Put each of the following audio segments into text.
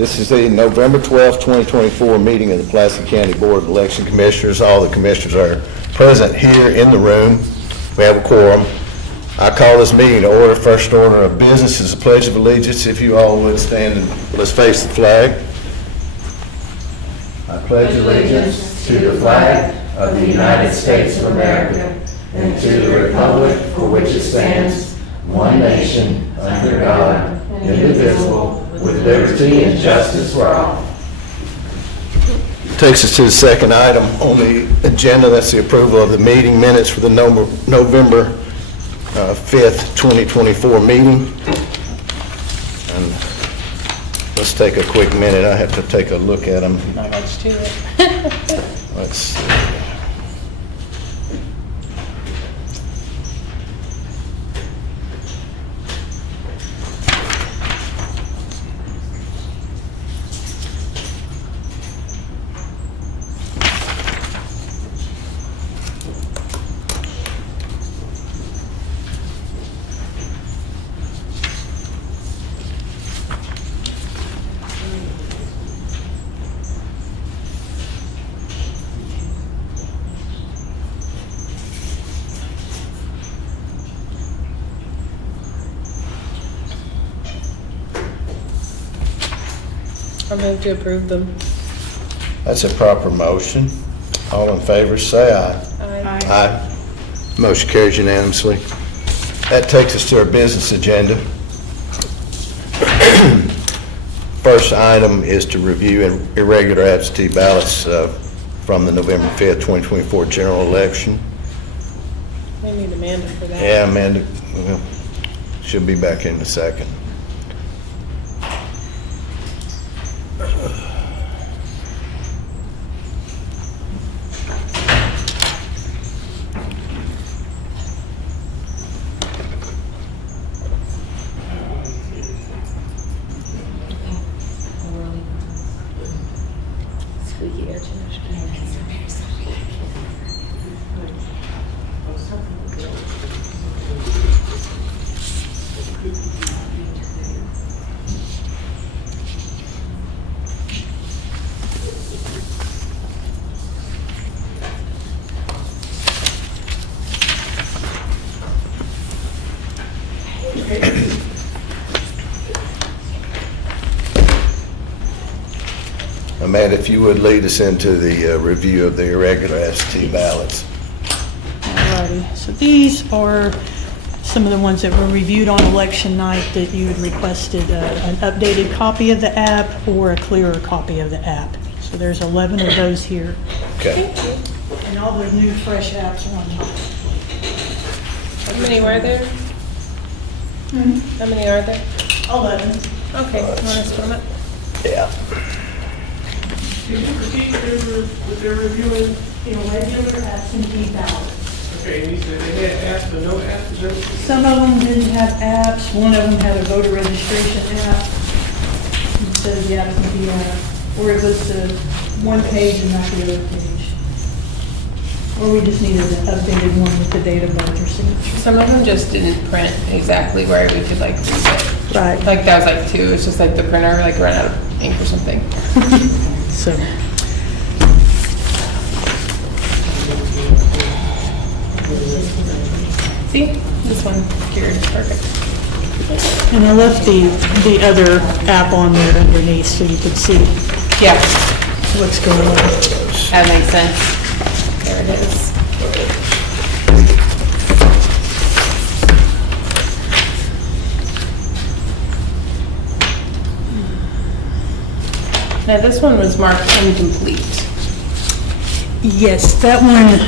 This is the November 12th, 2024 meeting of the Pulaski County Board of Election Commissioners. All the commissioners are present here in the room. We have a quorum. I call this meeting to order. First order of business is the Pledge of Allegiance. If you all would stand and let's face the flag. I pledge allegiance to the flag of the United States of America and to the republic for which it stands, one nation, under God, indivisible, with liberty and justice for all. Takes us to the second item on the agenda. That's the approval of the meeting minutes for the November 5th, 2024 meeting. And let's take a quick minute. I have to take a look at them. Not much to it. Let's see. I move to approve them. That's a proper motion. All in favor, say aye. Aye. Aye. Motion carries unanimously. That takes us to our business agenda. First item is to review irregular absentee ballots from the November 5th, 2024 general election. We need Amanda for that. Yeah, Amanda, she'll be back in a second. Amanda, if you would lead us into the review of the irregular absentee ballots. Alrighty, so these are some of the ones that were reviewed on election night that you had requested an updated copy of the app or a clearer copy of the app. So there's 11 of those here. Okay. And all the new fresh apps are on top. How many were there? How many are there? 11. Okay, want to split them up? Yeah. Could you repeat what they're reviewing? Irregular absentee ballots. Okay, and you said they had apps or no apps? Is that what you said? Some of them didn't have apps. One of them had a voter registration app instead of the absentee app. Or it was one page and not the other page. Or we just needed an updated one with the date of birth or signature. Some of them just didn't print exactly where we could like read it. Right. Like that was like 2. It's just like the printer like ran out of ink or something. So. See, this one here is perfect. And I left the other app on there underneath so you could see Yeah, what's going on. that makes sense. There it is. Now this one was marked incomplete. Yes, that one,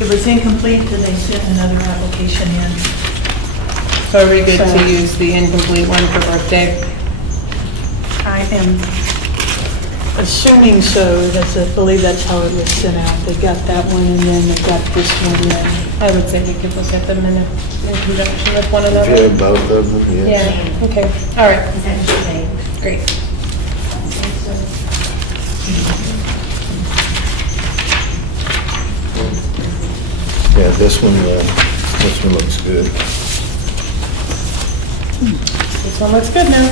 it was incomplete until they sent another application in. So are we good to use the incomplete one for birthday? I am assuming so. I believe that's how it was sent out. They got that one and then they got this one in. I would say we could look at them in conjunction with one If you another. have both of them, yes. Yeah, okay, all right. Great. Yeah, this one looks good. This one looks good now.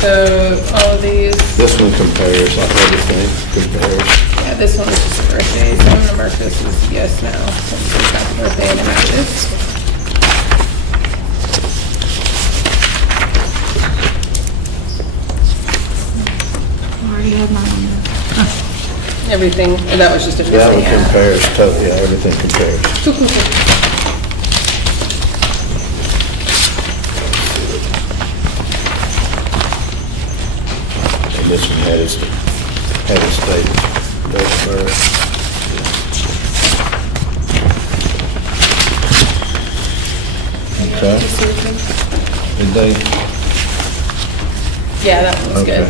So all of these, This one compares, like everything compares. yeah, this one is just birthday, so I'm gonna mark this as yes now, since it's got the birthday and active. Already had mine on there. Everything, and that was just a That missing one app. compares, yeah, everything compares. Cool, cool, cool. And this one had its state date of birth. Okay. Did they? Yeah, that one was good.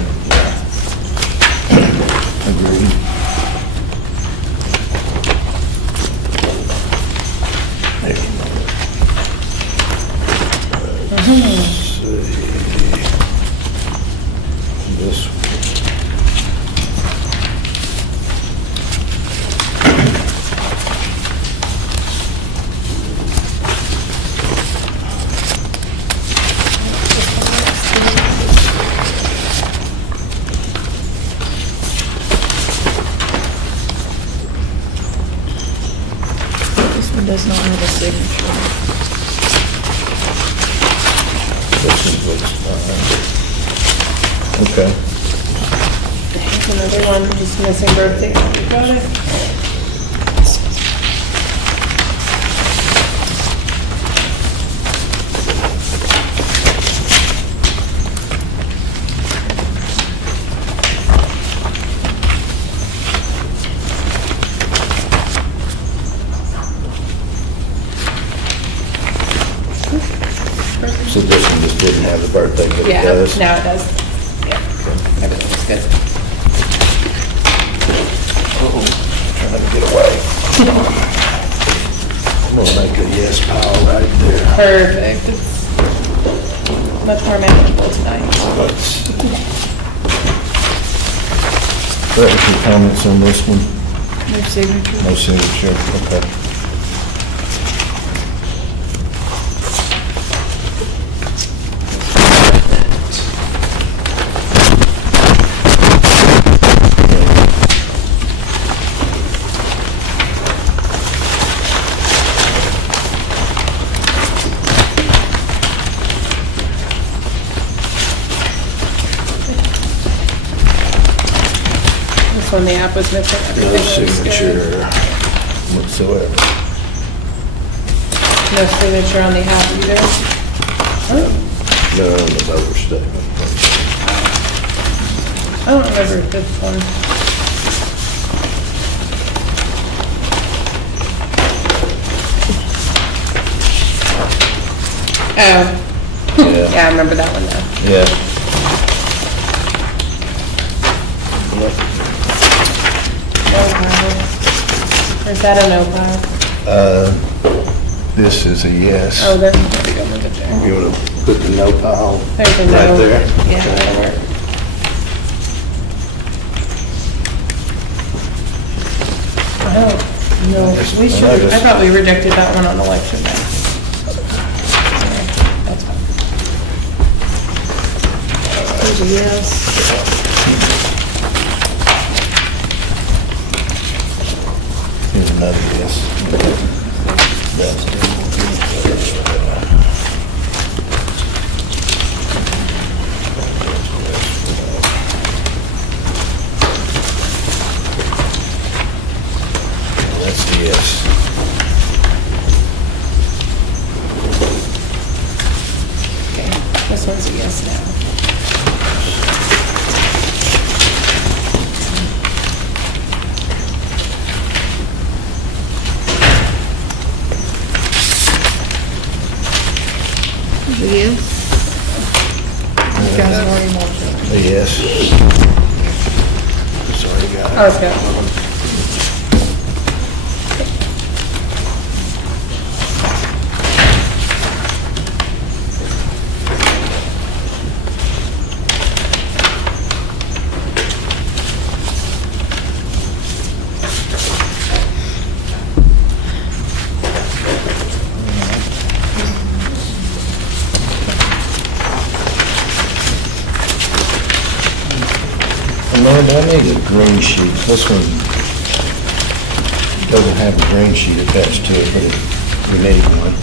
Agreed. There you go. Let's see. This one. This one does not have a signature. This one was, okay. Here's another one, just missing birthday. You got it? So this one just didn't have the birthday, but it Yeah, does? now it does. Yeah, everything's good. Trying to get away. I'm gonna make a yes pile right there. Perfect. It's much more manageable tonight. Let's. Any comments on this one? No signature. No signature, okay. This one, the app was missing. No Everything looks good. signature whatsoever. No signature on the app either. No, the voter statement. I don't remember this one. Oh. Yeah. Yeah, I remember that one now. Yeah. No pile. Or is that a no pile? This is a yes. Oh, there we go, move it there. You wanna put the no pile There's a no. right there? Yeah, that'll work. Oh, no, we should, I thought we rejected that one on election day. That's fine. There's a yes. Here's another yes. That's a yes. Okay, this one's a yes now. There's a yes. You guys have already marked it. A yes. Sorry, got it. Oh, it's got one. Tammy, I need a green sheet. This one doesn't have a green sheet attached to it, but we need one.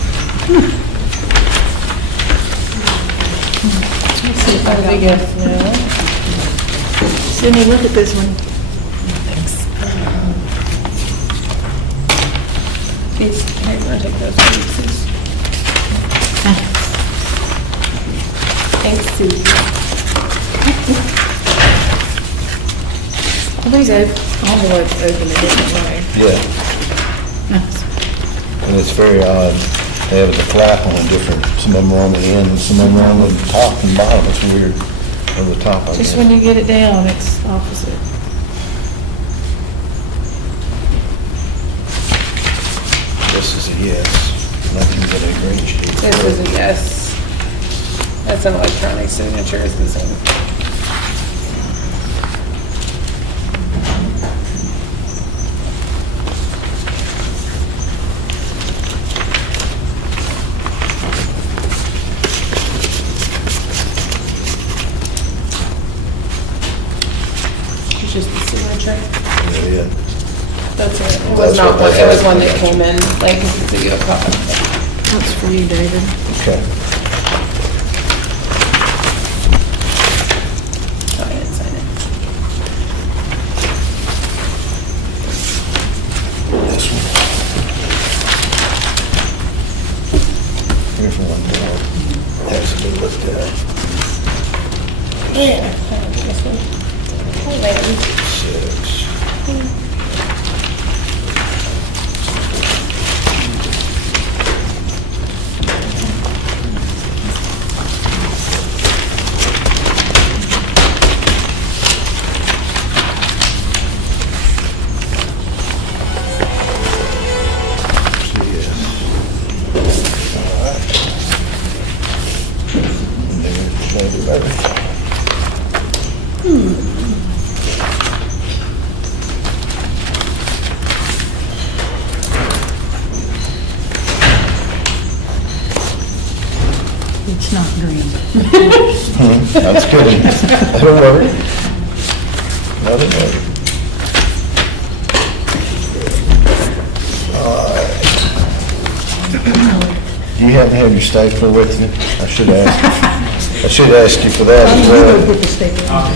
Let's see if I got no. Sydney, look at this one. These, here, you wanna take those pieces? Thanks, Susie. Well, these envelopes open a different way. Yeah, and it's very odd. They have the flap on a different, some of them are on the end, and some of them are on the top and bottom. It's weird. On the top, I guess. Just when you get it down, it's opposite. This is a yes. Nothing but a green sheet. This is a yes. That's an electronic signature, is the same. It's just the signature. Yeah. That's it. It was That's not what one, they it was had. one that came in, like, so you have a copy. That's for you, David. Okay. Oh, I didn't sign it. This one. Here's one more. Has to be looked at. Yeah. I don't think this one. Oh, man. 6. It's not green. That's good. Don't worry. Don't worry. Do you happen to have your stapler with you? I should ask you for that as well. Put the staple on.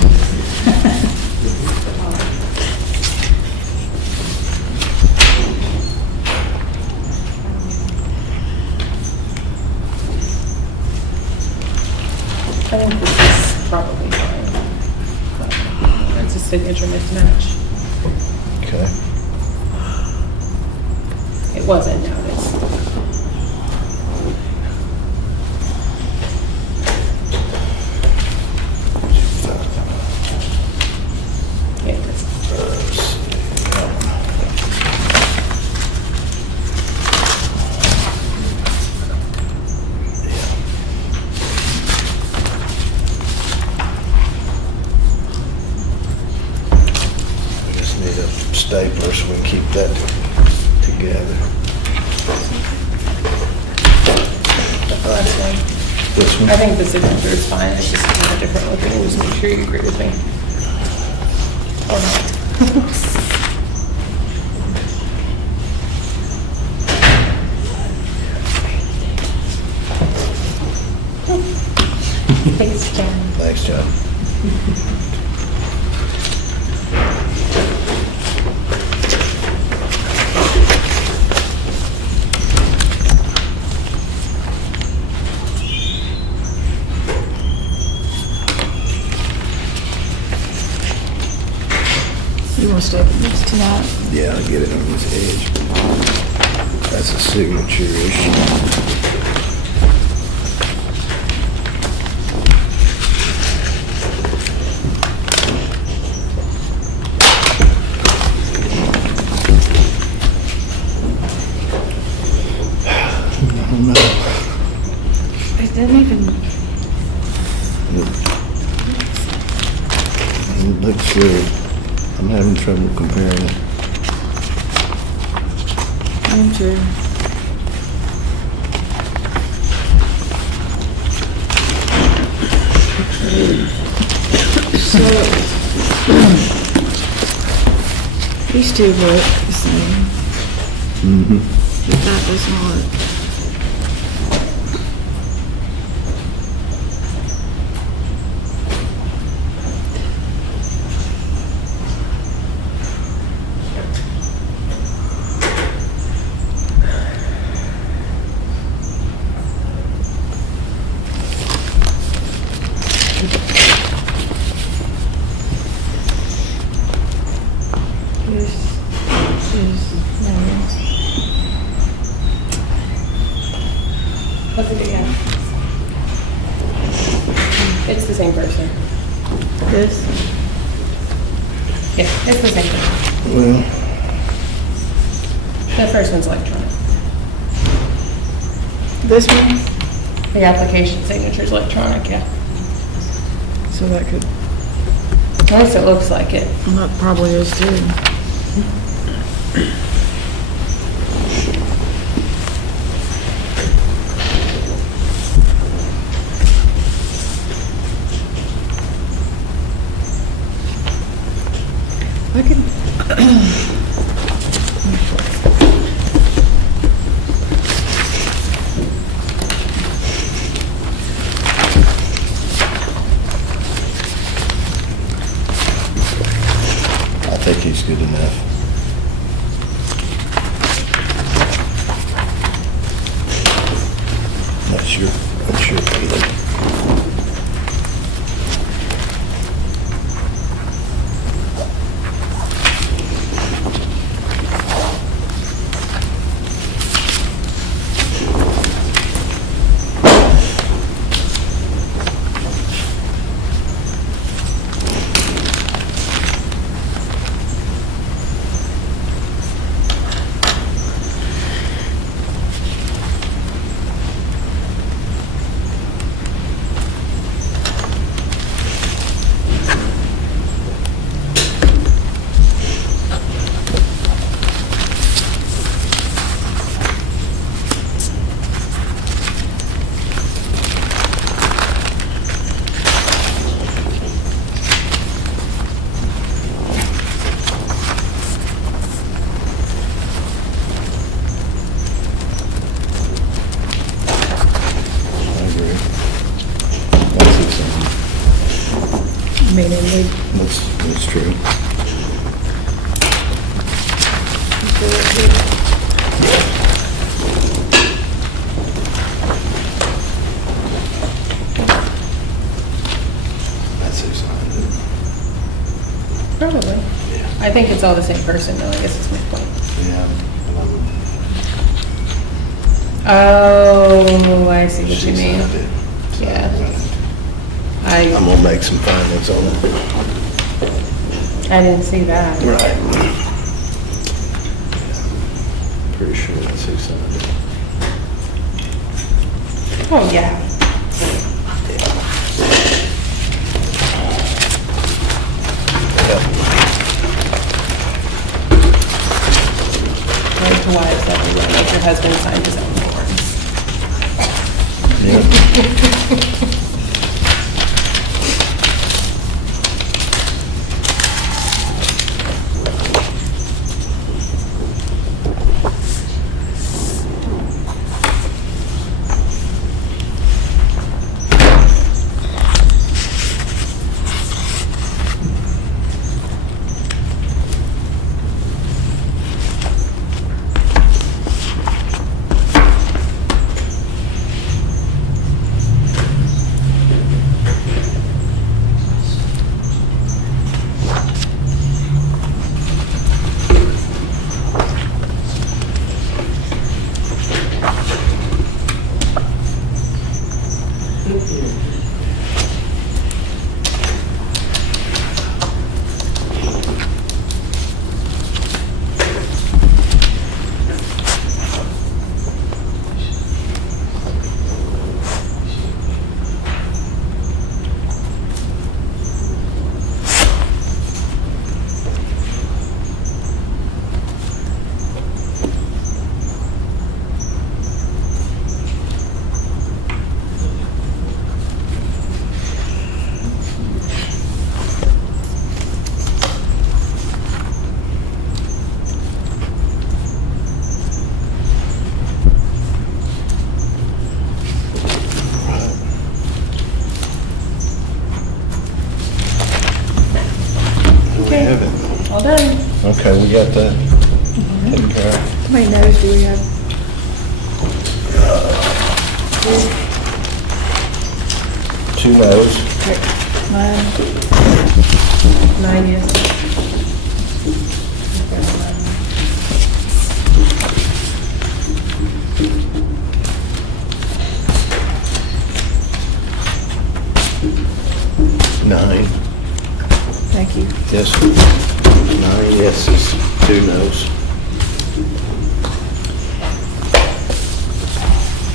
I think this is probably fine. It's a signature mismatch. Okay. It wasn't, now it is. Yeah, it is. We just need a stapler so we can keep that together. That's the last one. This one? I think the signature is fine, it's just kind of different looking, just make sure you agree with me. Or not. Thanks, John. Thanks, John. You want to stay with this tonight? Yeah, I'll get it on this edge. That's a signature issue. I don't know. It doesn't even, It looks good. I'm having trouble comparing it. me too. So, These two look the same. But that does not. This is, no, What's it again? It's the same person. this, Yeah, it's the same person. Well, The first one's electronic. this one, The application signature's electronic, yeah. so that could, At least it looks like it. well, that probably is too. I can. I think he's good enough. That's your feeling. I agree. I mean, and they, That's true. That's who signed it. Probably. I think it's all the same person, though, I guess is my point. Yeah. Oh, I see what She you mean. signed it. Yeah. I'm I gonna make some findings on it. didn't see that. Right. Pretty sure that's who signed it. Oh, yeah. Right to why I said you wouldn't make your husband sign his own forms. Yeah. All done. Okay, we got that taken care of. How many no's do we have? Two noes. Nine. 9 yes. Nine. Thank you. Yes. 9 yeses, 2 noes.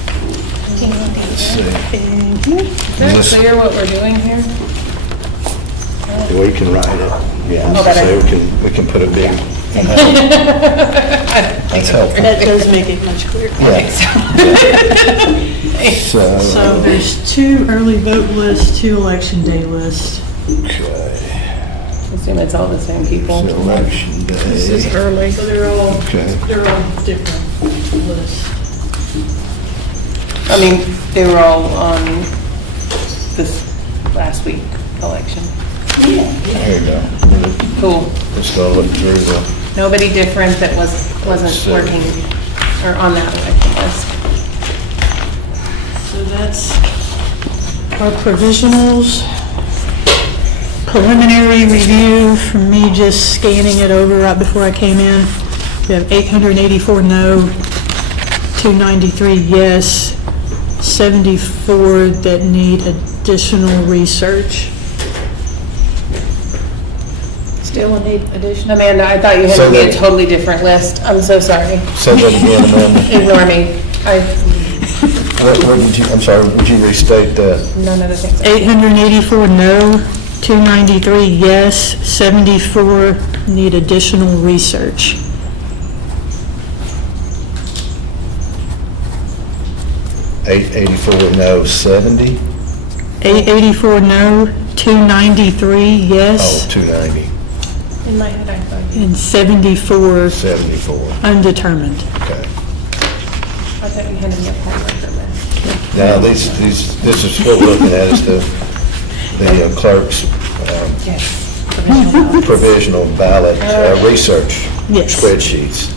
Let's see. Is that Is this- clear what we're doing here? We can write it. Yeah, Oh, so better. we can put a big. That's helpful. That does make it much clearer. Yeah. So So, there's 2 early vote lists, 2 election day lists. okay, Assume it's all the same people. so election This is day. early. So they're all Okay. different lists. I mean, they were all on this last week election. There you go. Cool. Just gonna look through the, Nobody different that wasn't So- working or on that election list. So that's our provisionals. Preliminary review from me just scanning it over right before I came in. We have 884 no, 293 yes, 74 that need additional research. Still need additional. Amanda, I thought you had So to be a that- totally different list. I'm so sorry. say that again, Amanda. Ignore me. What did you, I'm sorry, would you restate that? None of the things. 884 no, 293 yes, 74 need additional research. $884 no, 70? 884 no, 293 yes, Oh, 290, In my head, I thought you, and 74 74, undetermined. okay. I thought you handed me a homework list. Now, this is what we're looking at, is the clerk's Yes. provisional ballot research Yes. spreadsheets.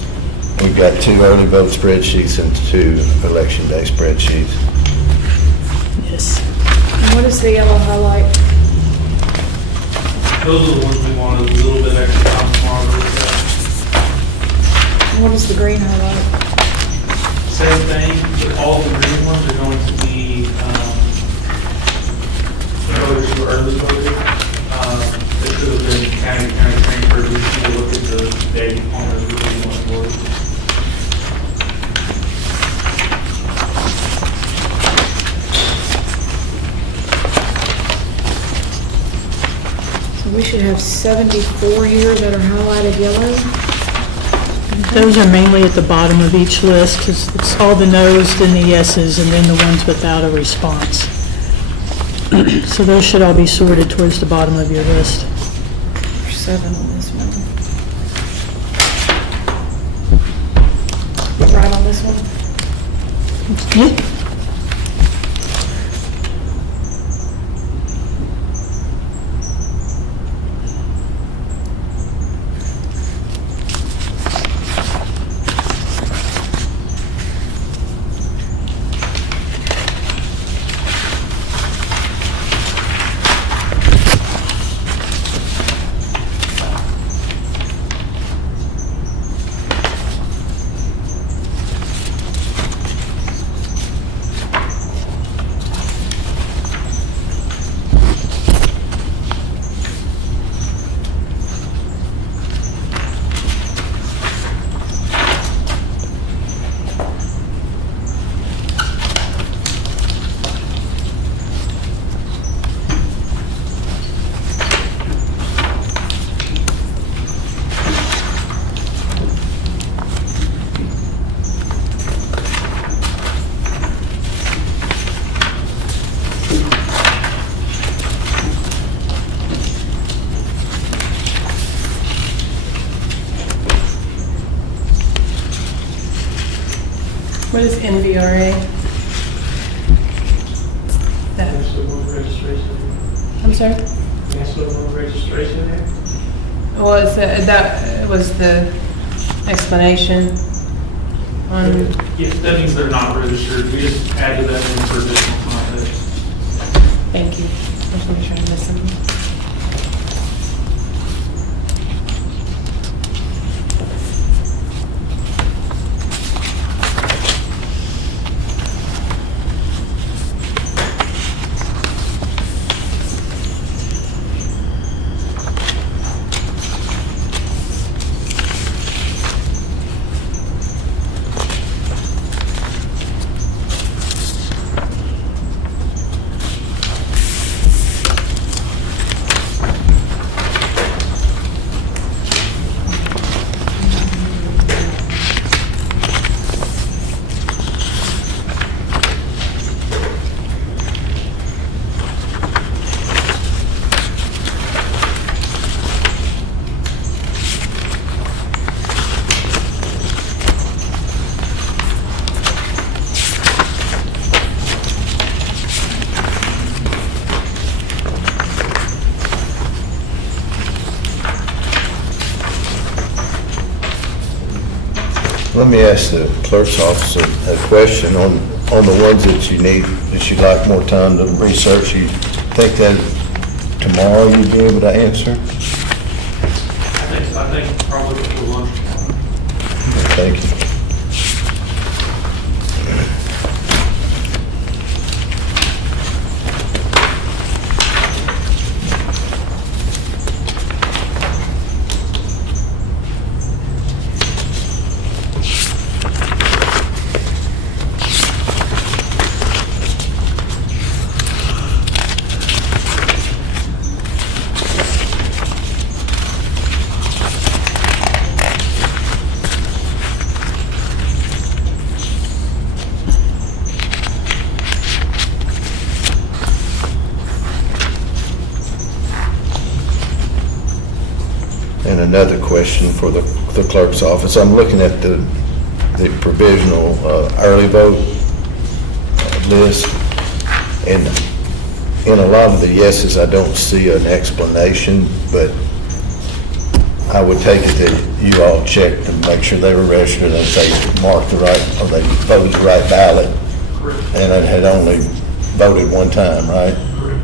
We've got 2 early vote spreadsheets and 2 election day spreadsheets. Yes. And what is the yellow highlight? Those are the ones we wanted a little bit extra time tomorrow to look at. And what is the green highlight? Same thing, but all the green ones are going to be, voters who are early voted. It should have been county transferred, we should look at the date on those really one board. So we should have 74 here that are highlighted yellow. Those are mainly at the bottom of each list, because it's all the no's, then the yeses, and then the ones without a response. So those should all be sorted towards the bottom of your list. There's 7 on this one. Right on this one? Yeah. What is NVRA? That, National Voter Registration, I'm sorry? National Voter Registration Act. Was, that was the explanation on, Yes, that means they're not registered. We just added that in for additional context. thank you. I just want to try to miss them. Let me ask the clerk's office a question on the ones that you need, that you'd like more time to research. You think that tomorrow you'd be able to answer? I think probably before lunch tomorrow. Thank you. And another question for the clerk's office. I'm looking at the provisional early vote list, and in a lot of the yeses, I don't see an explanation, but I would take it that you all checked to make sure they were registered, and they marked the right, or they voted the right ballot, Correct. and it had only voted one time, right? Correct.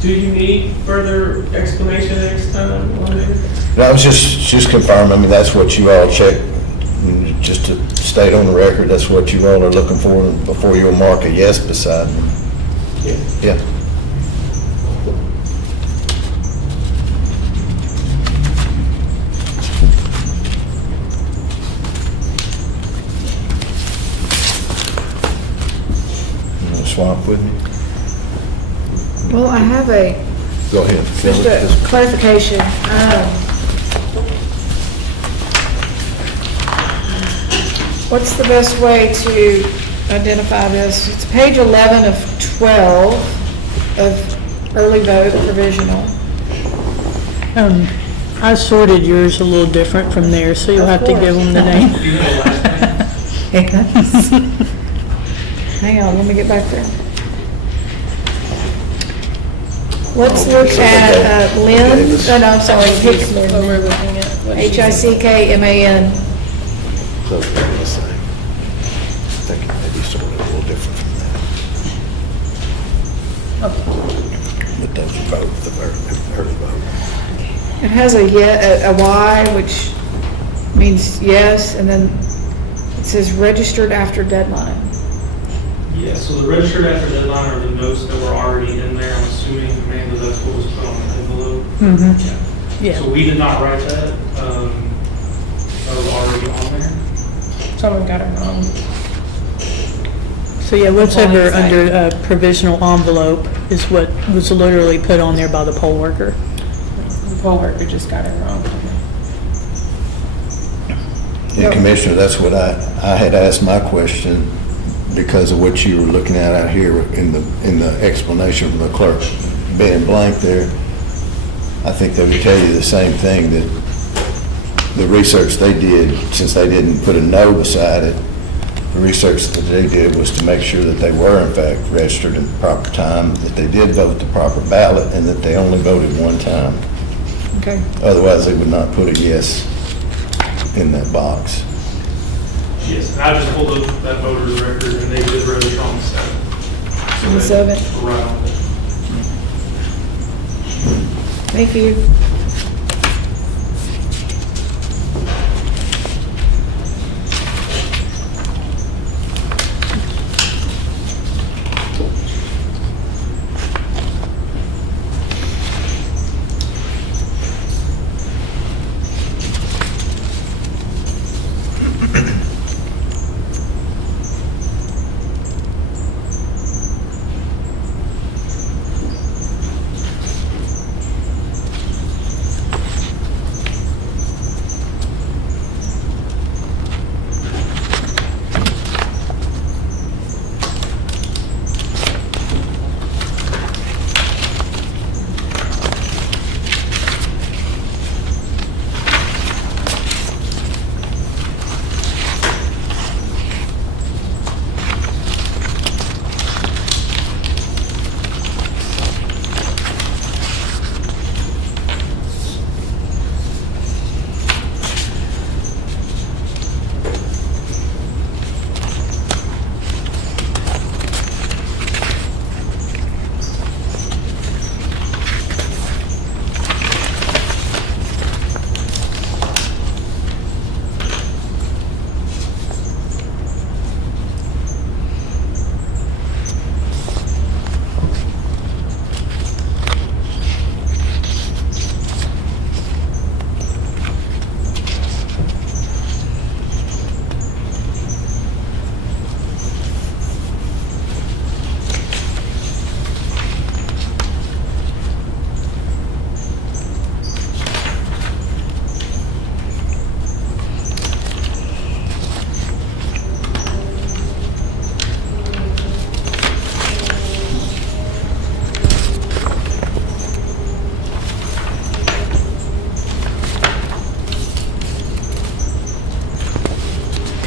Do you need further explanation next time on it? No, I was just confirming, I mean, that's what you all checked, just to state on the record, that's what you all are looking for before you'll mark a yes beside them. Yeah. Yeah. You want to swap with me? Well, I have Go ahead. just a clarification. What's the best way to identify this? It's page 11 of 12 of early vote provisional. I sorted yours a little different from there, so you'll have to give them the name. Do you know the last name? Hang on, let me get back there. Let's look at Lynn, oh, no, I'm sorry, Hickman. What we're looking at. what she's- Hickman. Those are the same. I think maybe sorted a little different from that. But don't you vote the early vote? It has a Y, which means yes, and then it says registered after deadline. Yeah, so the registered after deadline are the notes that were already in there. I'm assuming, Amanda, that's what was put on the envelope. Mhm. Yeah. So we did not write that. That was already on there. Someone got it wrong. So yeah, what's over Blindside. under provisional envelope is what was literally put on there by the poll worker. The poll worker just got it wrong. Yeah, Commissioner, that's what I had asked my question because of what you were looking at out here in the explanation from the clerk being blank there. I think they would tell you the same thing, that the research they did, since they didn't put a no beside it, the research that they did was to make sure that they were in fact registered in the proper time, that they did vote the proper ballot, and that they only voted one time. Okay. Otherwise, they would not put a yes in that box. Yes, and I just pulled up that voter's record, and they did register on the 7th. On the 7th? Right on it. Thank you.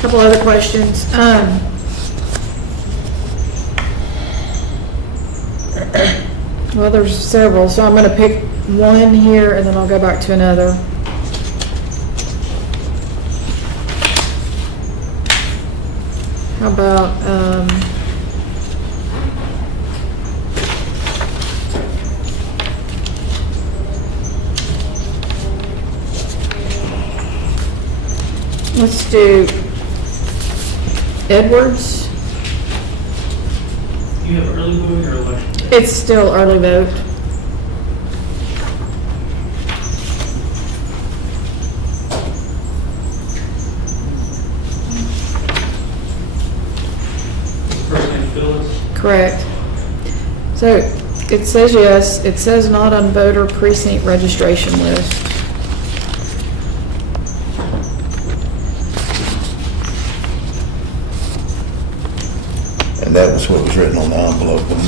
Couple other questions. Well, there's several, so I'm gonna pick one here and then I'll go back to another. How about, let's do Edwards. You have early voting or election day? It's still early vote. First name Phyllis. Correct. So it says yes, it says not on voter precinct registration list. And that was what was written on the envelope. And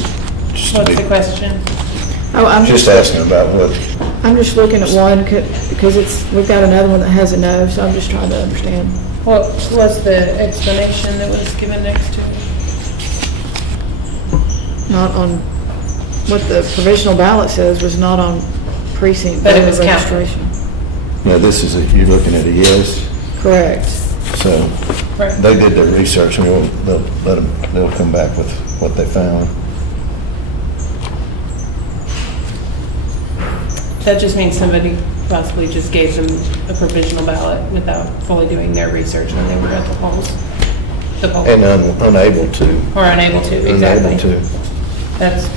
just to What's be- the question? Oh, I'm Just just, asking about what, I'm just looking at one because it's, we've got another one that has a no, so I'm just trying to understand. What was the explanation that was given next to it? Not on, what the provisional ballot says was not on precinct But it voter was counted. registration. now this is, you're looking at a yes, Correct. so Right. they did their research and they'll let them, they'll come back with what they found. That just means somebody possibly just gave them a provisional ballot without fully doing their research when they were at the polls. The poll. And unable to. Or unable to, exactly. Unable to. That's,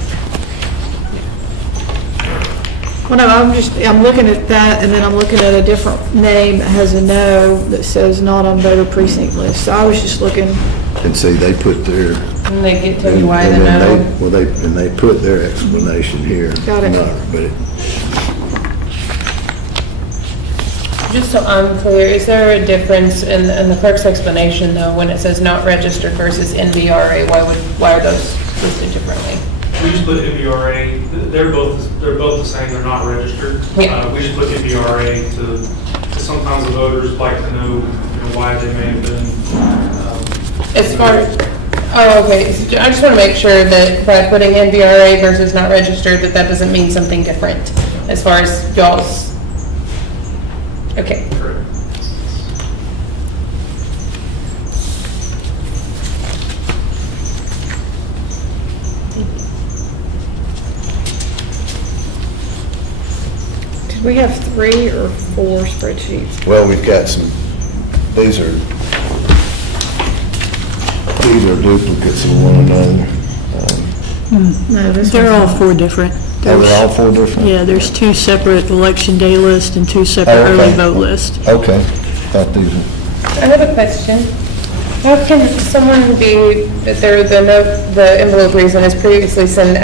Well, no, I'm looking at that, and then I'm looking at a different name that has a no that says not on voter precinct list. So I was just looking, And see, they put their. and they get to why the and then no. they- Well, and they put their explanation here. Got it. But it, Just so I'm clear, is there a difference in the clerk's explanation, though, when it says not registered versus NVRA? Why are those listed differently? We just put MVRA, they're both the same, they're not registered. Yeah. We just put MVRA to sometimes the voters like to know, why they may have been. As far, oh, okay, so I just want to make sure that by putting NVRA versus not registered, that doesn't mean something different as far as y'all's Okay. Correct. Did we have 3 or 4 spreadsheets? Well, we've got some, these are duplicates of one another. No, this They're all one's 4 different. They were all 4 different? Yeah, there's 2 separate election day lists and 2 separate Oh, okay. early vote lists. Okay, thought these were, I have a question. How can someone be, that the envelope reason is previously sent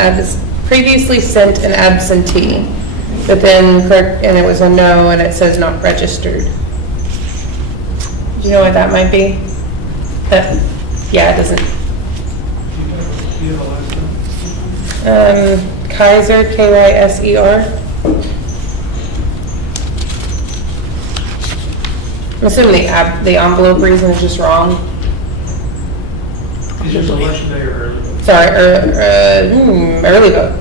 an absentee, but then and it was a no, and it says not registered? Do you know what that might be? Yeah, it doesn't. Do you have a last name? Kaiser, Kyser. I'm assuming the envelope reason is just wrong. Is yours election day or early vote? Sorry, early vote.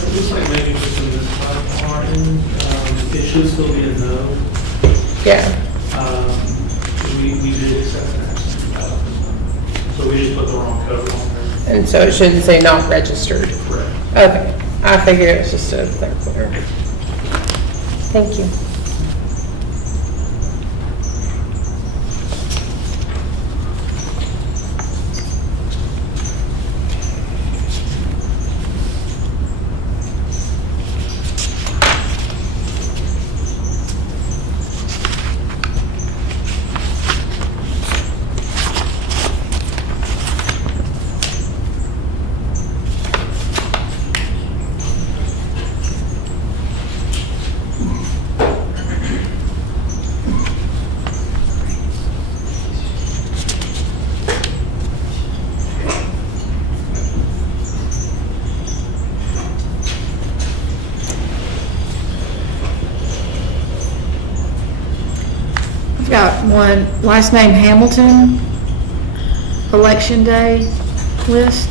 It looks like maybe just in this part, Martin, it should still be a no. Yeah. We did accept that. So we just put the wrong code on there. And so it shouldn't say not registered. Correct. Okay, I figured it was just a thing clear. Thank you. I've got one, last name Hamilton, election day list.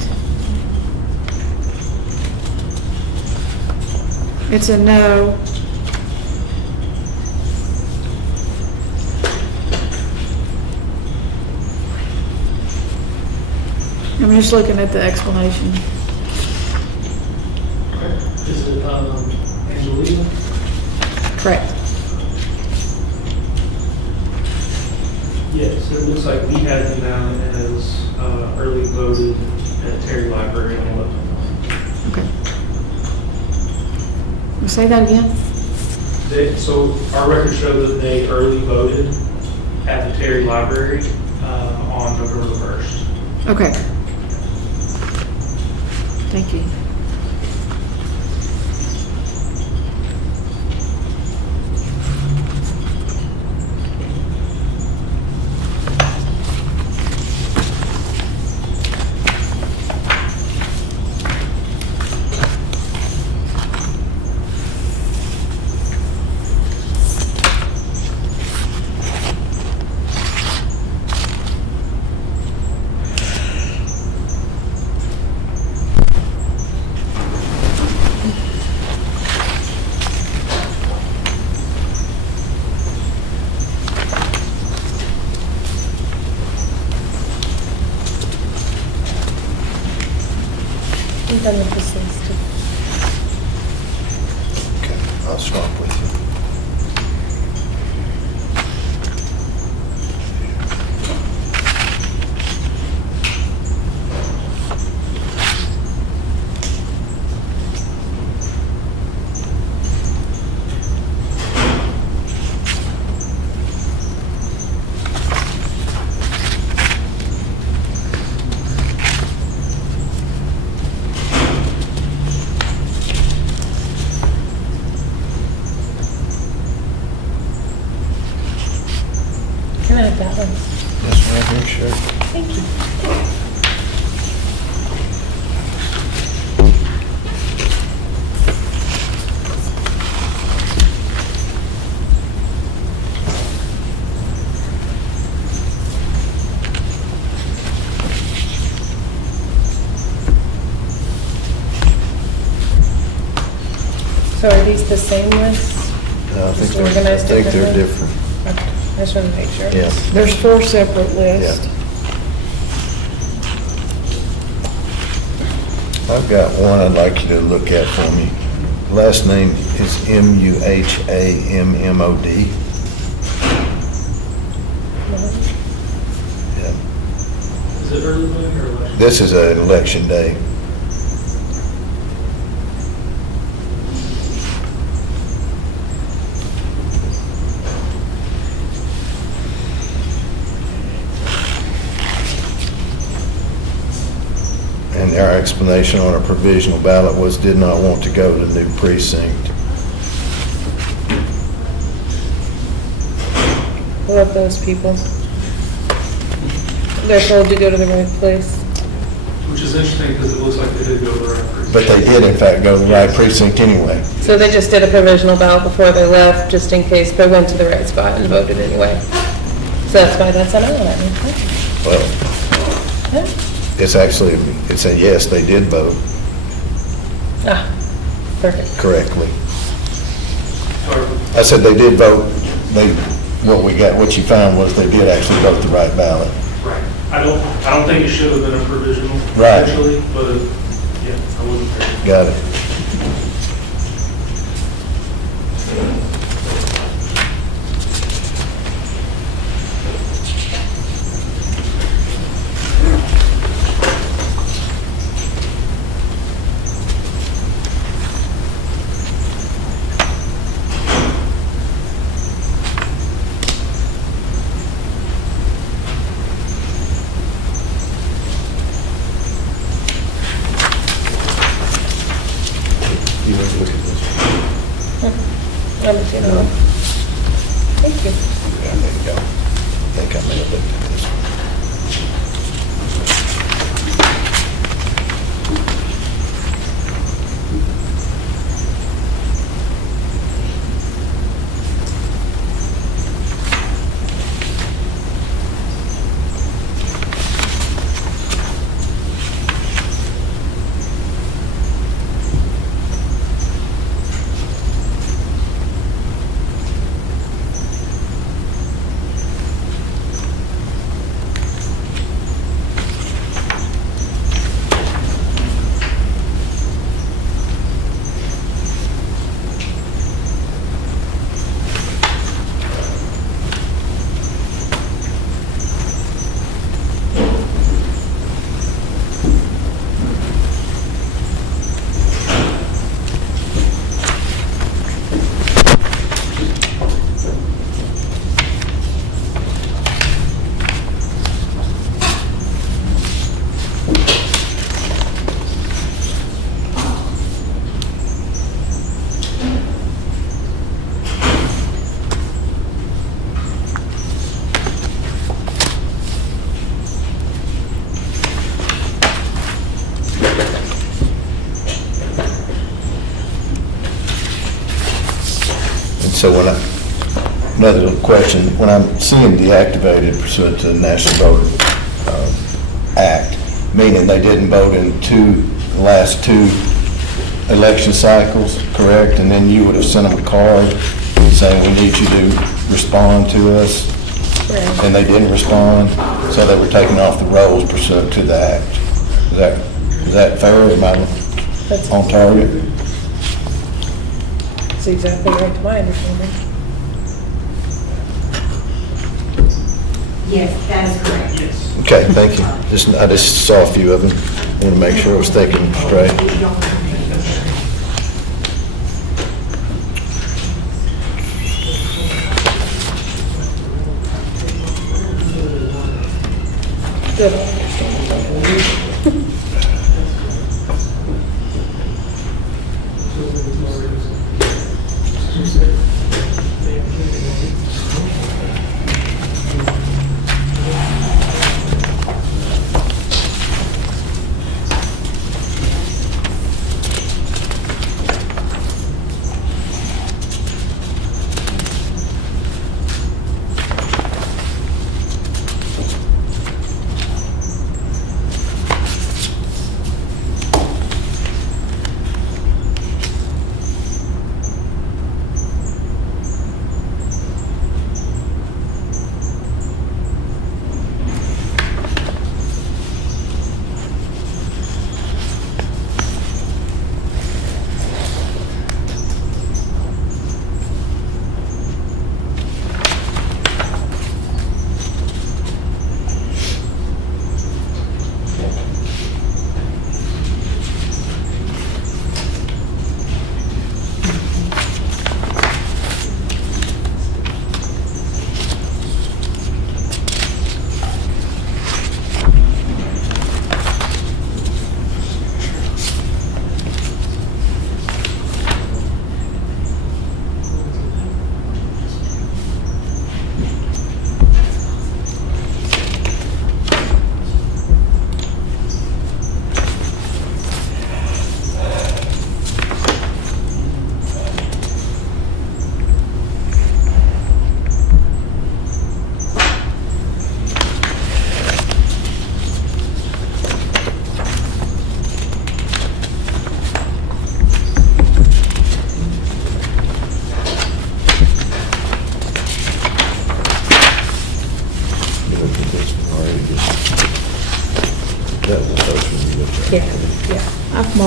It's a no. I'm just looking at the explanation. Is it Angelina? Correct. Yes, it looks like we had them down as early voted at Terry Library on 11. Okay. Say that again? So our records show that they early voted at the Terry Library on November 1st. Okay. Thank you. I'm done with this list. okay, I'll swap with you. So are these the same lists? No, I think Just organized I think they're differently? different. Okay, I just wanted to make sure. Yeah. There's 4 separate lists. I've got one I'd like you to look at for me. Last name is Muhammod. Yeah. Is it early voting or election? This is an election day. And our explanation on a provisional ballot was did not want to go to the new precinct. I love those people. They're told to go to the right place. Which is interesting because it looks like they did go to the right precinct. But they did in fact go to the right precinct anyway. So they just did a provisional ballot before they left, just in case, but went to the right spot and voted anyway. So that's why that's an I. That makes sense. Well, Yeah. it's actually, it's a yes, they did vote Ah, perfect. correctly. Or- I said they did vote, what you found was they did actually vote the right ballot. Right. I don't think it should have been a provisional, Right. actually, but, yeah, I wouldn't. Got it. You want to look at this? I'm just gonna- Thank you. Yeah, there you go. I think I may have looked at this one. So another little question, when I'm seeing deactivated pursuant to the National Voter Act, meaning they didn't vote in the last 2 election cycles, correct? And then you would have sent them a card saying, we need you to respond to us, Right. and they didn't respond, so they were taken off the rolls pursuant to the act. Is that fair? Am I That's on target? that's exactly right to my understanding. Yes, that is correct. Yes. Okay, thank you. I just saw a few of them. Want to make sure I was thinking straight. Good, I understand.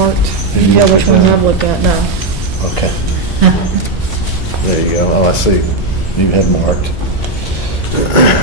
marked. Did You you know mark which it ones down? I've looked at, no. Okay. There you go. Oh, I see. You have marked. Let's see.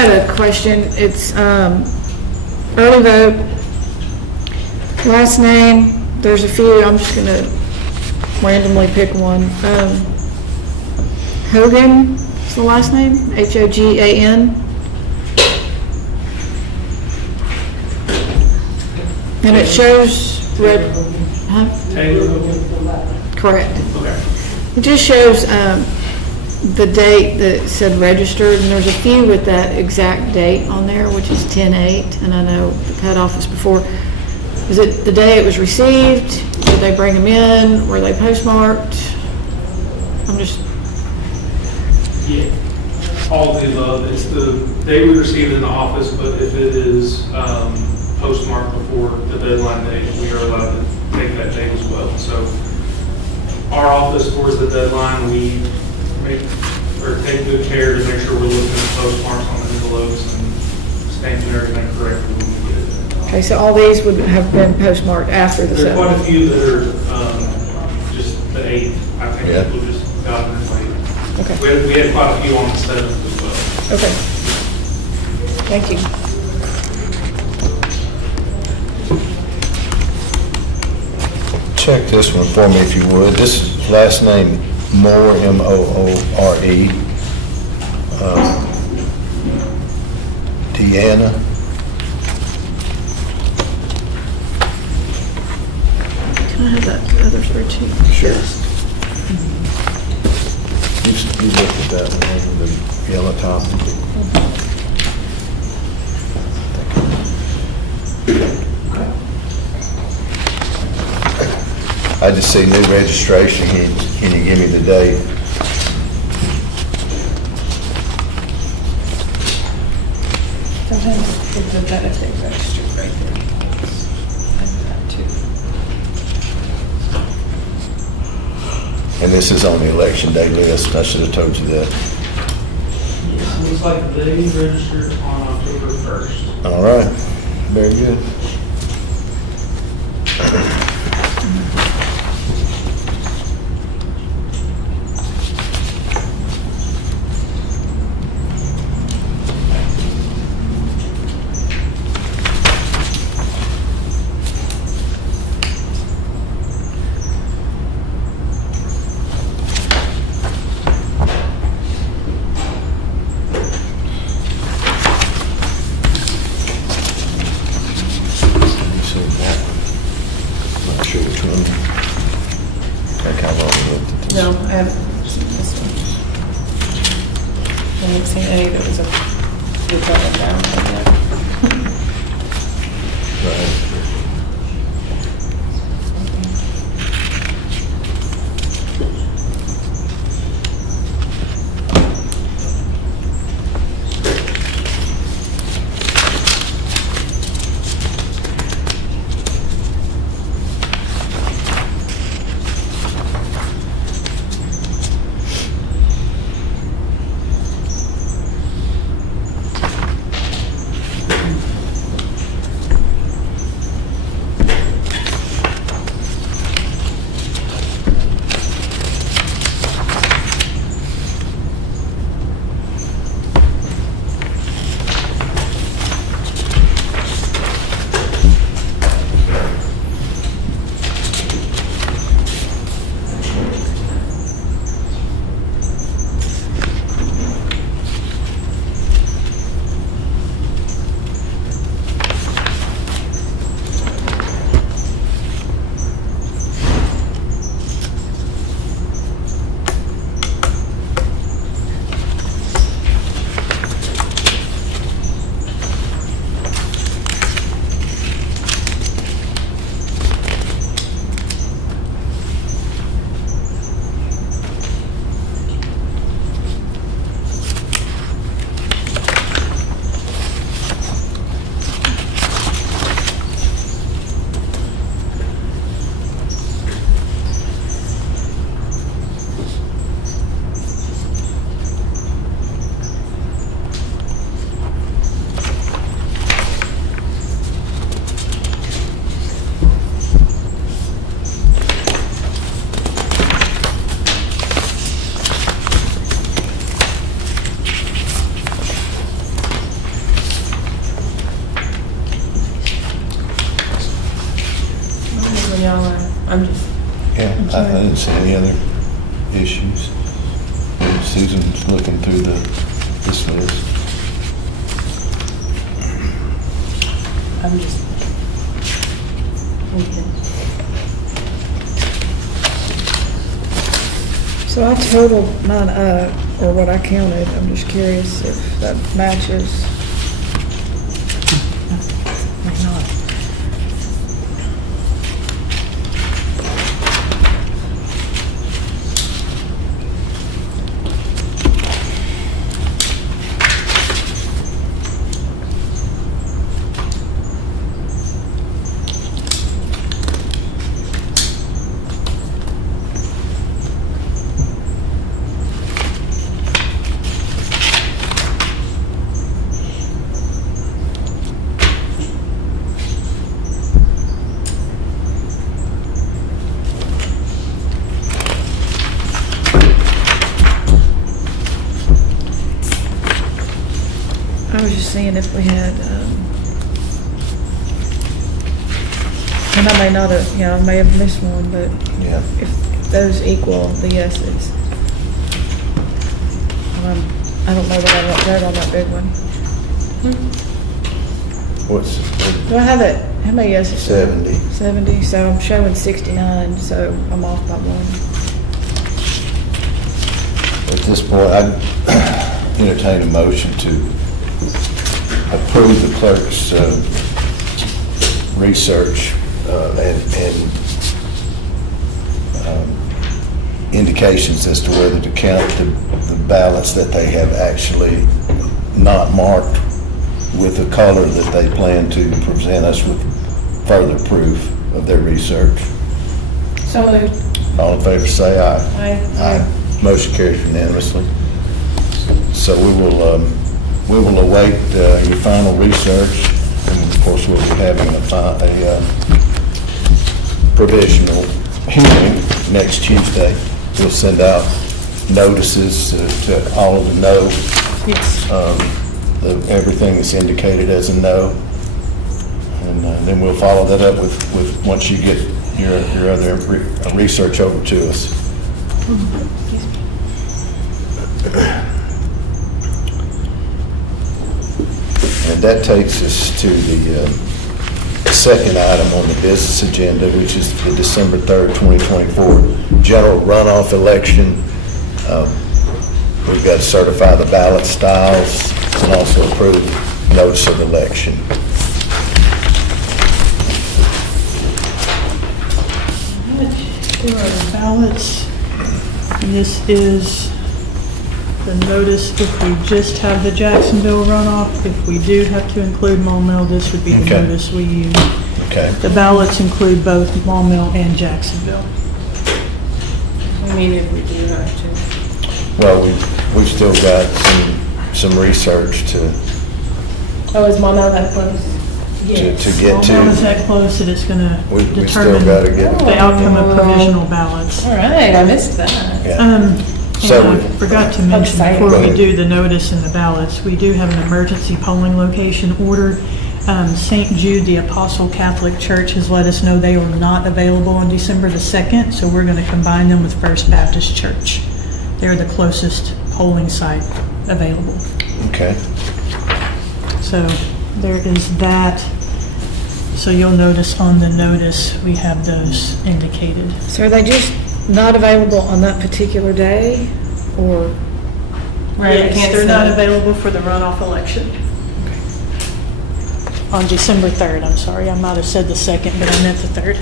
had a question. It's, early vote, last name, there's a few, I'm just gonna randomly pick one. Hogan is the last name, Hogan. And it shows red, huh? Taylor? Correct. Okay. It just shows, the date that said registered, and there's a few with that exact date on there, which is 10/8, and I know the cutoff was before. Is it the day it was received? Did they bring them in? Were they postmarked? I'm just, Yeah. All of the above. It's the day we received it in the office, but if it is postmarked before the deadline date, we are allowed to take that date as well. So our office towards the deadline, we take good care to make sure we're looking at postmarks on the envelopes and stamping everything correctly when we get it. okay, so all these would have been postmarked after the There are quite a 7th. few that are just the 8th. I think Yeah. people just got them in late. Okay, We had quite a few on the 7th as well. okay. Thank you. Check this one for me if you would. This is last name Moore, Moore. Deanna. Can I have that other spreadsheet? Sure. You looked at that one with the yellow top. I just see new registration. Can you give me the date? Sometimes it's a better thing registered right there. That too. And this is on the election day list. I should have told you that. Looks like they registered on October 1st. All right, very good. Not sure which one. I kind of looked at this. No, I haven't seen this one. I haven't seen any that was a, we got it down yet. Right. y'all are, I'm just, Yeah, I didn't see any other issues. Susan's looking through this list. I'm just thinking. So I totaled mine up, or what I counted, I'm just curious if that matches. May not. I was just seeing if we had, and I may not have, I may have missed one, but Yeah. if those equal the yeses. I don't know that I wrote on that big one. What's, Do I have it? How many yeses? 70. 70, so I'm showing 69, so I'm off by one. At this point, I'd entertain a motion to approve the clerk's research and indications as to whether to count the ballots that they have actually not marked with a color that they plan to present us with further proof of their research. So moved. All in favor, say aye. Aye. Motion carries unanimously. So we will await your final research, and of course, we'll be having a provisional hearing next Tuesday. We'll send out notices to all of the no, everything that's indicated as a no. And then we'll follow that up with once you get your other research over to us. And that takes us to the second item on the business agenda, which is the December 3rd, 2024 general runoff election. We've got to certify the ballot styles and also approve notice of election. Here are the ballots. And this is the notice if we just have the Jacksonville runoff. If we do have to include Maumelle, this would be the Okay. notice we use. Okay. The ballots include both Maumelle and Jacksonville. I mean, if we do have to. Well, we've still got some research to Oh, is Mom out that close? get Maumelle is to. that close that it's going to We still determine got to get. the outcome of provisional ballots. All right, I missed that. Yeah. So And I we- forgot to mention Exciting. before Go we ahead. do the notice and the ballots, we do have an emergency polling location ordered. St. Jude, the Apostle Catholic Church, has let us know they are not available on December the 2nd, so we're going to combine them with First Baptist Church. They're the closest polling site available. Okay. So there is that. So you'll notice on the notice, we have those indicated. So are they just not available on that particular day, or? Right, I Yes, can't they're not say. available for the runoff election. On December 3rd, I'm sorry, I might have said the 2nd, but I meant the 3rd.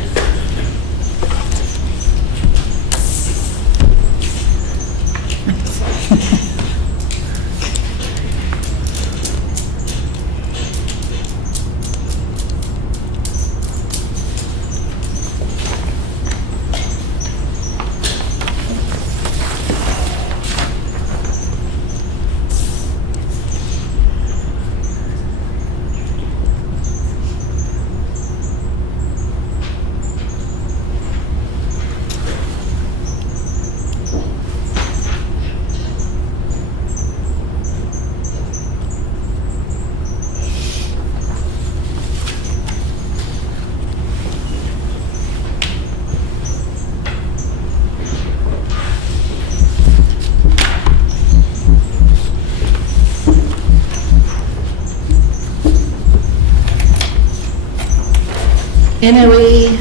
NOE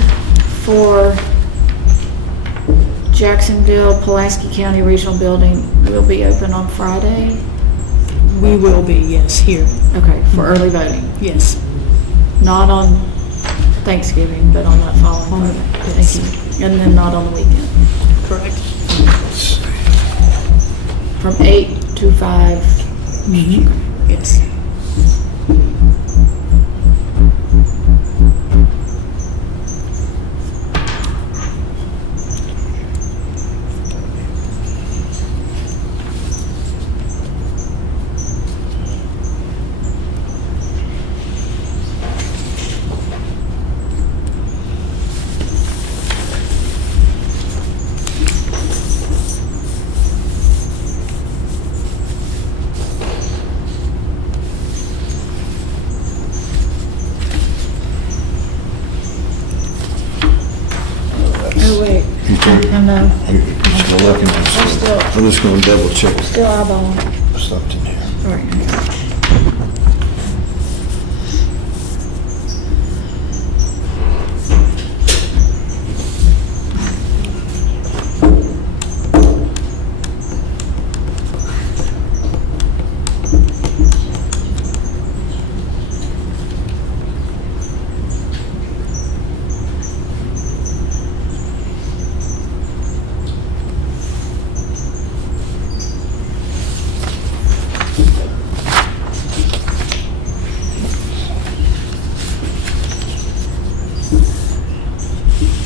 for Jacksonville, Pulaski County Regional Building will be open on Friday? We will be, yes, here, Okay, for early voting. yes. Not on Thanksgiving, but on that following On the- Friday. yes. Thank you. And then not on the weekend. Correct. From 8 to 5. Yes. Oh, wait. I know. I'm still looking, I'm just gonna double check Still eyeballing. something here. All right.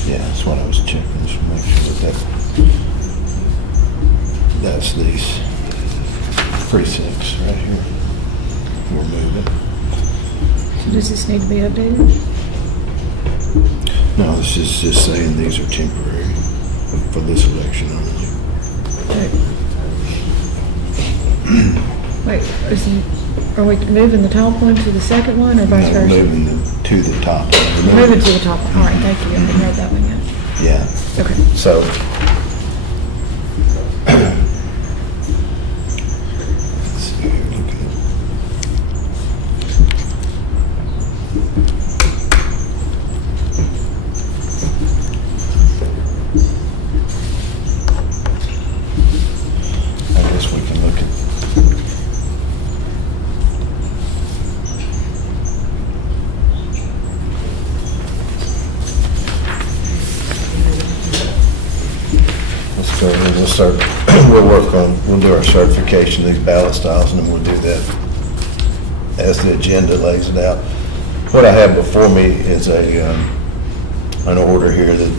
Yeah, that's what I was checking, just to make sure that that's these precincts right here. We're moving. So does this need to be updated? No, this is just saying these are temporary for this election only. Wait, are we moving the top one to the second one or vice No, versa? moving them to the top. Moving to the top one. All right, thank you. I haven't read that one yet. Yeah, Okay. so. Let's see here, look at it. I guess we can look at. Let's go ahead, we'll start, we'll do our certification of these ballot styles, and then we'll do that as the agenda lays it out. What I have before me is an order here that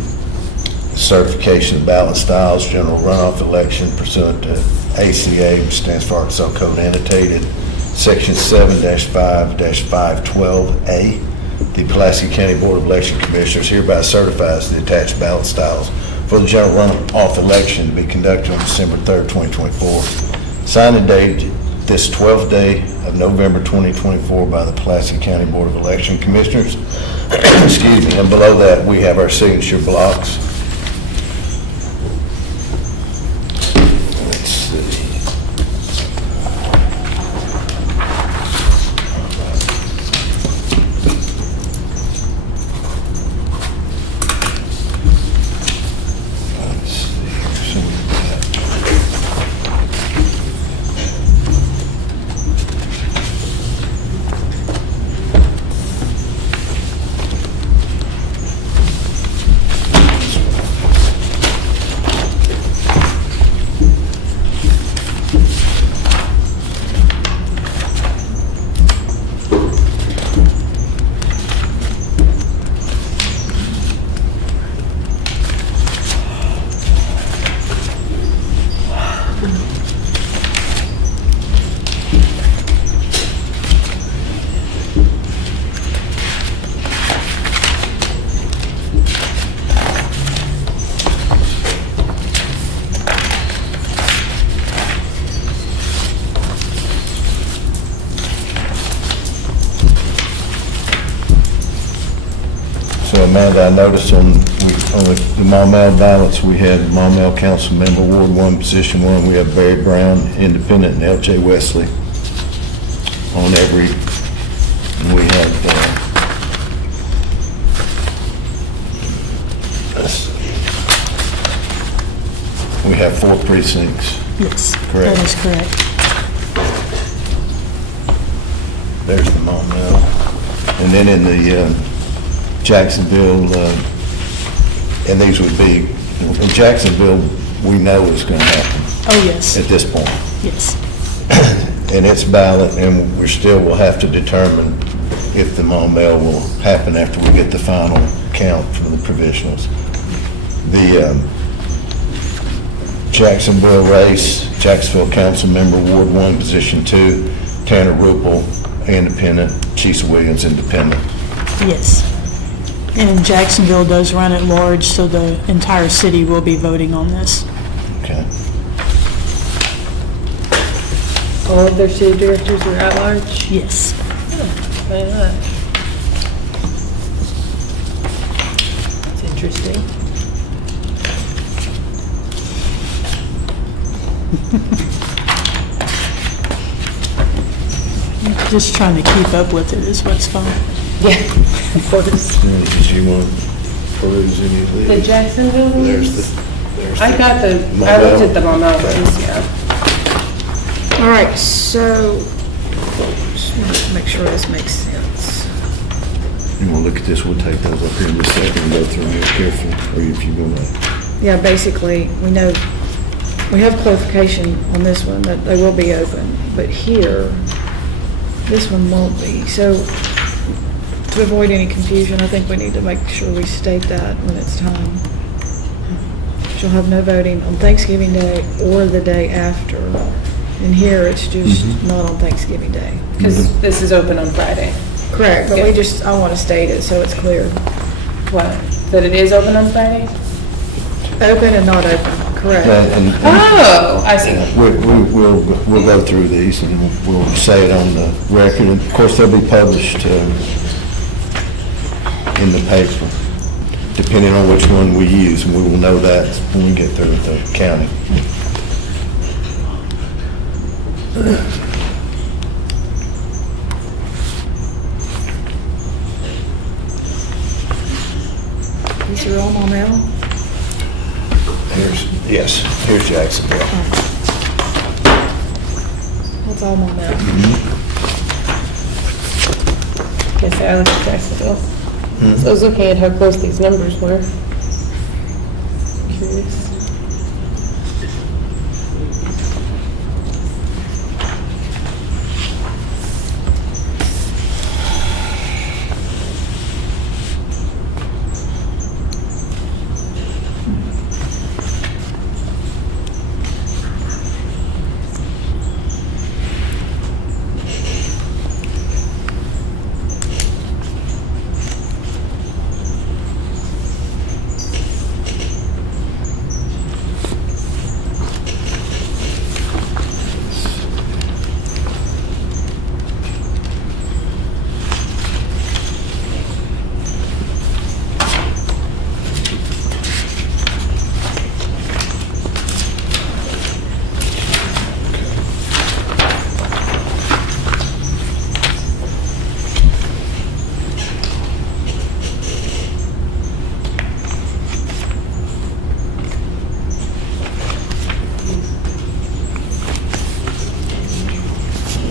certification of ballot styles, general runoff election pursuant to ACA, which stands for Arkansas Code Annotated, Section 7-5-512A. The Pulaski County Board of Election Commissioners hereby certifies the attached ballot styles for the general runoff election to be conducted on December 3rd, 2024. Signed and dated this 12th day of November 2024 by the Pulaski County Board of Election Commissioners. Excuse me, and below that, we have our signature blocks. Let's see. Let's see here. So we've got So Amanda, I noticed on the Maumelle ballots, we had Maumelle Council Member Ward 1, Position 1, we have Barry Brown, Independent, and L.J. Wesley on every, and we have have 4 precincts. Yes, Correct. that is correct. There's the Maumelle. And then in the Jacksonville, and these would be, in Jacksonville, we know is going to happen Oh, yes, at this point. yes. And it's ballot, and we still will have to determine if the Maumelle will happen after we get the final count for the provisionals. The Jacksonville race, Jacksonville Council Member, Ward 1, Position 2, Tanner Rupel, Independent, Chiesa Williams, Independent. Yes. And Jacksonville does run at large, so the entire city will be voting on this. Okay. All of their city directors are at large? Yes. Why not? That's interesting. Just trying to keep up with it is what's fun. Yeah, of course. Did you want to peruse any of The these? Jacksonville There's ones? there's I got I looked at the Maumelle ones, yeah. All right, so, just want to make sure this makes sense. You want to look at this, we'll take those up here in a second and go through them real carefully, or if you want to. Yeah, basically, we know, we have clarification on this one, that they will be open, but here, this one won't be. So, to avoid any confusion, I think we need to make sure we state that when it's time. She'll have no voting on Thanksgiving Day or the day after. And here, it's just not on Thanksgiving Day. Because this is open on Friday. Correct, but we just, I want to state it so it's clear. What? That it is open on Friday? Open and not open, correct. And Oh, I see. we'll go through these and we'll say it on the record. And of course, they'll be published in the paper, depending on which one we use, and we will know that when we get there with the county. These are all Maumelle? Here's Jacksonville. That's all Maumelle. Guess I looked at Jacksonville. So I was looking at how close these numbers were. Curious.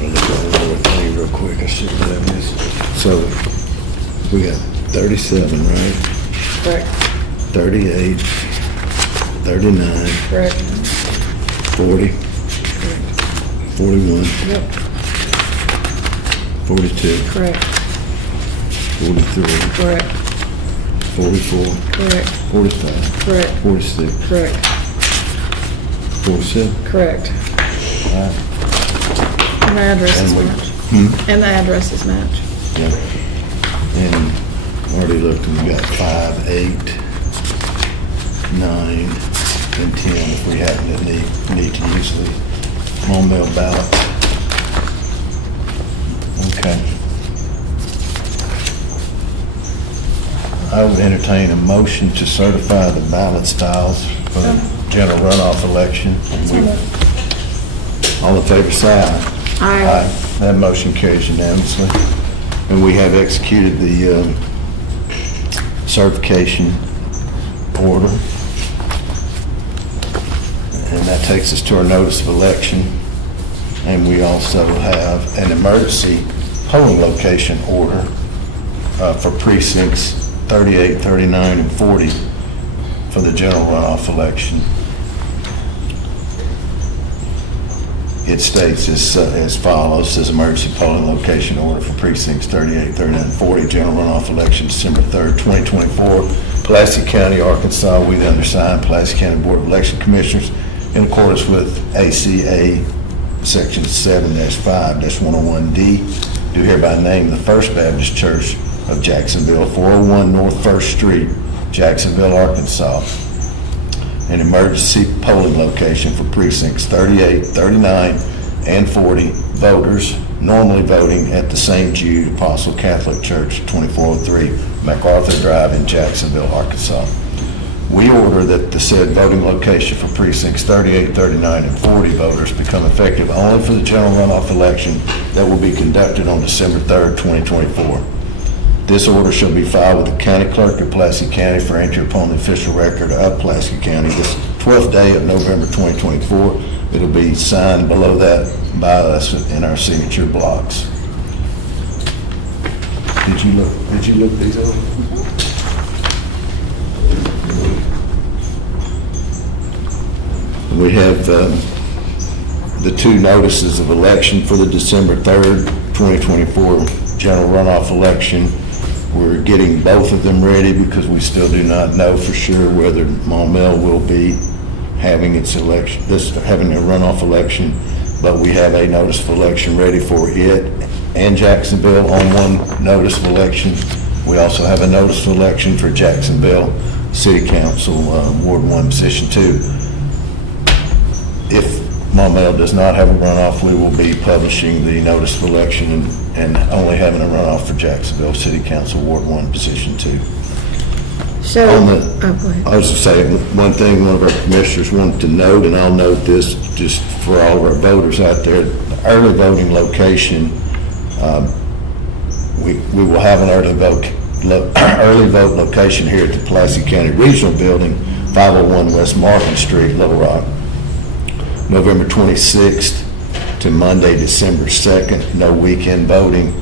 Real quick, I see what that is. So, we got 37, right? Correct. 38, 39, Correct. 40, 41, Yep, 42, correct, 43, Correct. 44, correct, 45, correct, 46, correct, 47. correct. All right. And the addresses And we- match. And the addresses match. Yeah. And already looked, and we got 5, 8, 9, and 10 if we happen to need to use the Maumelle ballot. Okay. I would entertain a motion to certify the ballot styles for the general runoff election. All in favor, say aye. Aye. That motion carries unanimously. And we have executed the certification order. And that takes us to our notice of election. And we also have an emergency polling location order for precincts 38, 39, and 40 for the general runoff election. It states as follows, says emergency polling location order for precincts 38, 39, and 40, general runoff election, December 3rd, 2024, Pulaski County, Arkansas. We, the undersigned, Pulaski County Board of Election Commissioners, in accordance with ACA Section 7-5-101D, do hereby name the First Baptist Church of Jacksonville, 401 North First Street, Jacksonville, Arkansas, an emergency polling location for precincts 38, 39, and 40 voters normally voting at the St. Jude Apostle Catholic Church, 2403 MacArthur Drive in Jacksonville, Arkansas. We order that the said voting location for precincts 38, 39, and 40 voters become effective only for the general runoff election that will be conducted on December 3rd, 2024. This order shall be filed with the County Clerk of Pulaski County for entry upon the official record of Pulaski County this 12th day of November 2024. It'll be signed below that by us in our signature blocks. Did you look these over? We have the two notices of election for the December 3rd, 2024 general runoff election. We're getting both of them ready because we still do not know for sure whether Maumelle will be having its election, having a runoff election, but we have a notice of election ready for it and Jacksonville on one notice of election. We also have a notice of election for Jacksonville City Council, Ward 1, Position 2. If Maumelle does not have a runoff, we will be publishing the notice of election and only having a runoff for Jacksonville City Council, Ward 1, Position 2. So, On go the- ahead. I was just saying, one thing one of our commissioners wanted to note, and I'll note this just for all of our voters out there, the early voting location, we will have an early vote location here at the Pulaski County Regional Building, 501 West Martin Street, Little Rock, November 26th to Monday, December 2nd. No weekend voting,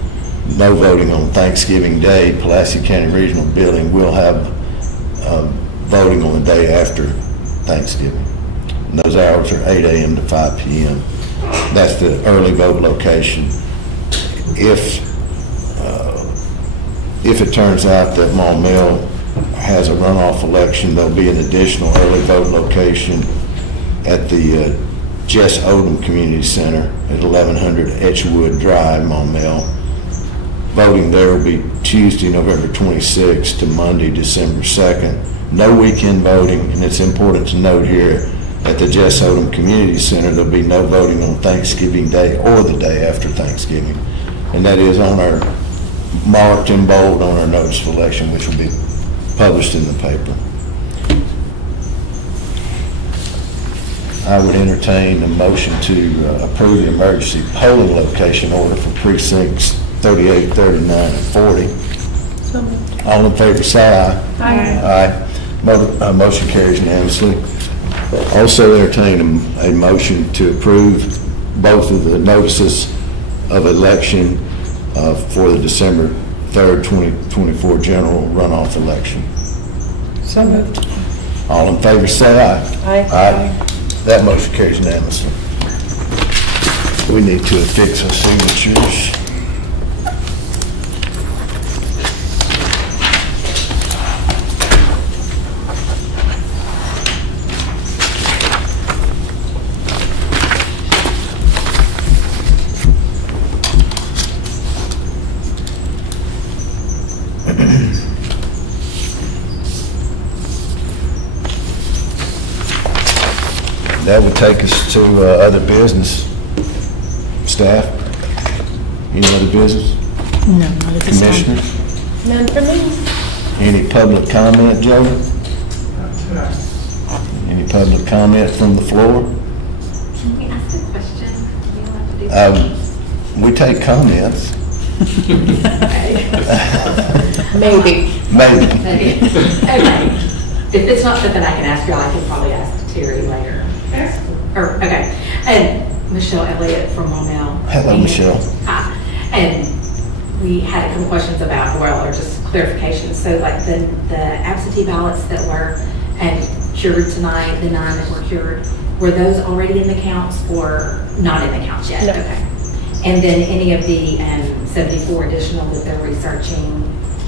no voting on Thanksgiving Day. Pulaski County Regional Building will have voting on the day after Thanksgiving. And those hours are 8 a.m. to 5 p.m. That's the early vote location. If it turns out that Maumelle has a runoff election, there'll be an additional early vote location at the Jess Odom Community Center at 1100 Etchwood Drive, Maumelle. Voting there will be Tuesday, November 26th to Monday, December 2nd. No weekend voting, and it's important to note here, at the Jess Odom Community Center, there'll be no voting on Thanksgiving Day or the day after Thanksgiving. And that is on our, marked in bold on our notice of election, which will be published in the paper. I would entertain a motion to approve the emergency polling location order for precincts 38, 39, and 40. So moved. All in favor, say aye. Aye. Aye. Motion carries unanimously. Also entertain a motion to approve both of the notices of election for the December 3rd, 2024 general runoff election. So moved. All in favor, say aye. Aye. Aye. That motion carries unanimously. We need to affix our signatures. That would take us to other business. Staff, any other business? No, not at this time. Commissioners? None for me. Any public comment, Joe? Any public comment from the floor? Can we ask a question? We don't have to do We take comments. Maybe. Maybe. Okay. If it's not something I can ask you, I can probably ask Terry later. Ask her. Or, okay, and Michelle Elliott from Monell. Hello, Michelle. Hi. And we had a couple questions about, well, or just clarification. So like the absentee ballots that were cured tonight, the 9 that were cured, were those already in the counts or not in the counts yet? No. Okay. And then any of the 74 additional that they're researching,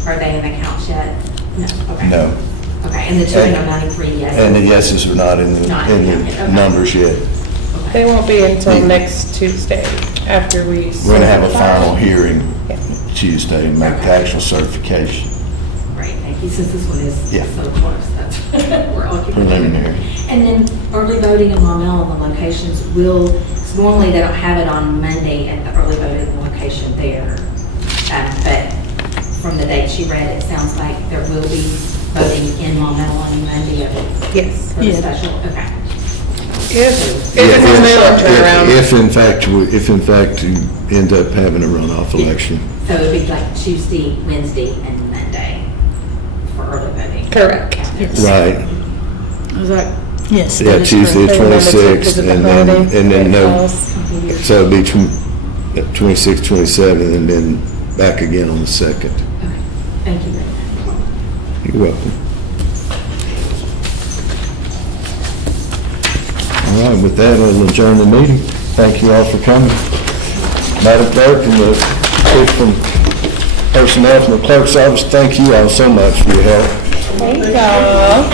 are they in the counts yet? No, okay. No. Okay, and the 293 yes? And the yeses are not in Not the, in in the- the okay. numbers yet. They won't be until Yeah. next Tuesday, after we. We're gonna have a final hearing Yeah. Tuesday and make the actual certification. Great, thank you, since this one is Yeah. so close, that's, we're all keeping. Preliminary. And then early voting in Maumelle and the locations will, 'cause normally they don't have it on Monday at the early voting location there. But from the date she read, it sounds like there will be voting in Maumelle on Monday Yes. for the Yeah. special, okay. If Yeah, it's a mail turnaround. If in fact you end up having a runoff election. So it would be like Tuesday, Wednesday, and Monday for early voting. Correct. Yes. Right. I was like, Yes. Yeah, that is Tuesday, correct. They wanted to, 26th, because of the and then, holiday, and then it no, falls. so it'd be 26, 27, and then back again on the 2nd. Okay, thank you very much. You're welcome. All right, with that, I'll adjourn the meeting. Thank you all for coming. Madam Clerk and the people from personnel from the clerk's office, thank you all so much for your help. Thank y'all.